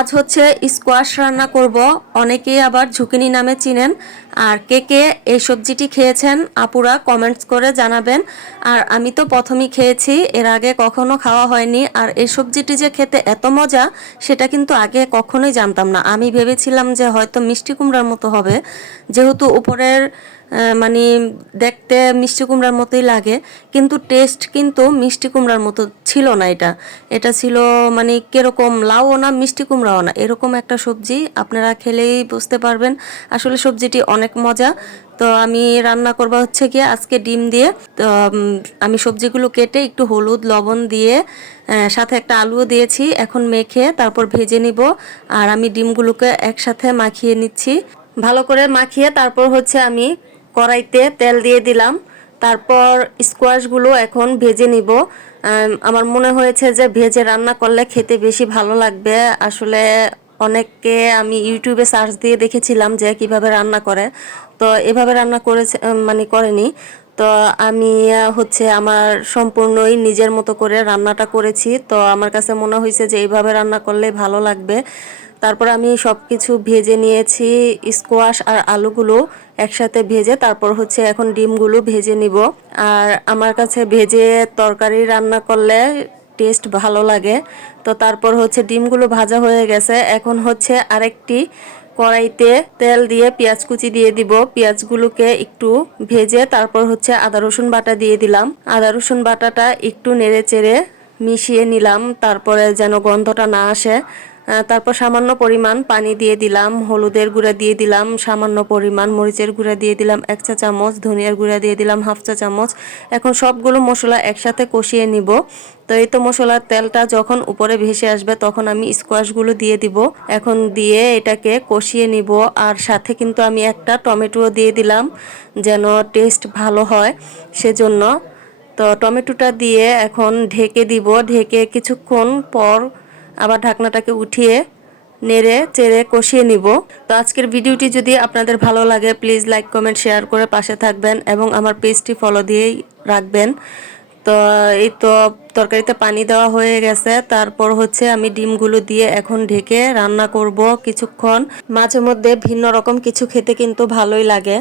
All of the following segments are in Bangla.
আজ হচ্ছে স্কোয়াশ রান্না করব। অনেকেই আবার ঝুঁকিনি নামে চিনেন। আর কে কে এই সবজিটি খেয়েছেন আপুরা কমেন্টস করে জানাবেন। আর আমি তো প্রথমেই খেয়েছি, এর আগে কখনো খাওয়া হয়নি। আর এই সবজিটি যে খেতে এত মজা সেটা কিন্তু আগে কখনোই জানতাম না। আমি ভেবেছিলাম যে হয়তো মিষ্টি কুমড়ার মতো হবে, যেহেতু উপরের মানে দেখতে মিষ্টি কুমড়ার মতোই লাগে, কিন্তু টেস্ট কিন্তু মিষ্টি কুমড়ার মতো ছিল না। এটা এটা ছিল মানে কিরকম লাউও না মিষ্টি কুমড়াও না, এরকম একটা সবজি। আপনারা খেলেই বুঝতে পারবেন আসলে সবজিটি অনেক মজা। তো আমি রান্না করব হচ্ছে গিয়ে আজকে ডিম দিয়ে। তো আমি সবজিগুলো কেটে একটু হলুদ লবণ দিয়ে সাথে একটা আলুও দিয়েছি, এখন মেখে তারপর ভেজে নিব। আর আমি ডিমগুলোকে একসাথে মাখিয়ে নিচ্ছি, ভালো করে মাখিয়ে তারপর হচ্ছে আমি কড়াইতে তেল দিয়ে দিলাম। তারপর স্কোয়াশগুলো এখন ভেজে নিব। আমার মনে হয়েছে যে ভেজে রান্না করলে খেতে বেশি ভালো লাগবে। আসলে অনেককে আমি ইউটিউবে সার্চ দিয়ে দেখেছিলাম যে কিভাবে রান্না করে, তো এভাবে রান্না করেছে মানে করেনি। তো আমি হচ্ছে আমার সম্পূর্ণই নিজের মতো করে রান্নাটা করেছি। তো আমার কাছে মনে হয়েছে যে এইভাবে রান্না করলে ভালো লাগবে। তারপর আমি সব কিছু ভেজে নিয়েছি, স্কোয়াশ আর আলুগুলো একসাথে ভেজে তারপর হচ্ছে এখন ডিমগুলো ভেজে নিব। আর আমার কাছে ভেজে তরকারি রান্না করলে টেস্ট ভালো লাগে। তো তারপর হচ্ছে ডিমগুলো ভাজা হয়ে গেছে, এখন হচ্ছে আরেকটি কড়াইতে তেল দিয়ে পেঁয়াজ কুচি দিয়ে দিব। পেঁয়াজগুলোকে একটু ভেজে তারপর হচ্ছে আদা রসুন বাটা দিয়ে দিলাম। আদা রসুন বাটাটা একটু নেড়ে চেড়ে মিশিয়ে নিলাম, তারপরে যেন গন্ধটা না আসে। তারপর সামান্য পরিমাণ পানি দিয়ে দিলাম, হলুদের গুঁড়া দিয়ে দিলাম সামান্য পরিমাণ, মরিচের গুঁড়া দিয়ে দিলাম 1 চা চামচ, ধনিয়ার গুঁড়া দিয়ে দিলাম 1/2 চা চামচ। এখন সবগুলো মশলা একসাথে কষিয়ে নিব। তো এই তো মশলার তেলটা যখন উপরে ভেসে আসবে তখন আমি স্কোয়াশগুলো দিয়ে দিব। এখন দিয়ে এটাকে কষিয়ে নিব। আর সাথে কিন্তু আমি একটা টমেটো দিয়ে দিলাম যেন টেস্ট ভালো হয় সেজন্য। তো টমেটোটা দিয়ে এখন ঢেকে দিব, ঢেকে কিছুক্ষণ পর আবার ঢাকনাটাকে উঠিয়ে নেড়ে চেড়ে কষিয়ে নিব। তো আজকের ভিডিওটি যদি আপনাদের ভালো লাগে প্লিজ লাইক কমেন্ট শেয়ার করে পাশে থাকবেন এবং আমার পেজটি ফলো দিয়েই রাখবেন। তো এই তো তরকারিতে পানি দেওয়া হয়ে গেছে, তারপর হচ্ছে আমি ডিমগুলো দিয়ে এখন ঢেকে রান্না করব কিছুক্ষণ। মাঝে মধ্যে ভিন্ন রকম কিছু খেতে কিন্তু ভালোই লাগে।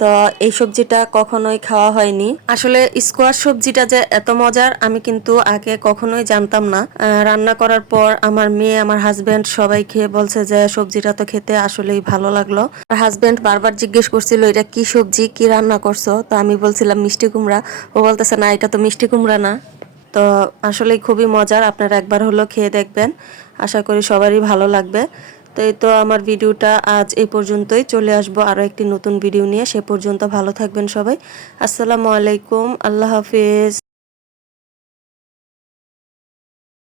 তো এই সবজিটা কখনোই খাওয়া হয়নি। আসলে স্কোয়াশ সবজিটা যে এত মজার আমি কিন্তু আগে কখনোই জানতাম না। রান্না করার পর আমার মেয়ে আমার হাজবেন্ড সবাই খেয়ে বলছে যে সবজিটা তো খেতে আসলেই ভালো লাগলো। আর হাজবেন্ড বারবার জিজ্ঞেস করছিল এটা কি সবজি, কি রান্না করছো। তো আমি বলছিলাম মিষ্টি কুমড়া। ও বলতেছে না এটা তো মিষ্টি কুমড়া না। তো আসলেই খুবই মজার, আপনারা একবার হলো খেয়ে দেখবেন, আশা করি সবারই ভালো লাগবে। তো এই তো আমার ভিডিওটা আজ এই পর্যন্তই, চলে আসবো আরও একটি নতুন ভিডিও নিয়ে। সে পর্যন্ত ভালো থাকবেন সবাই। আসসালামু আলাইকুম, আল্লাহ হাফিজ।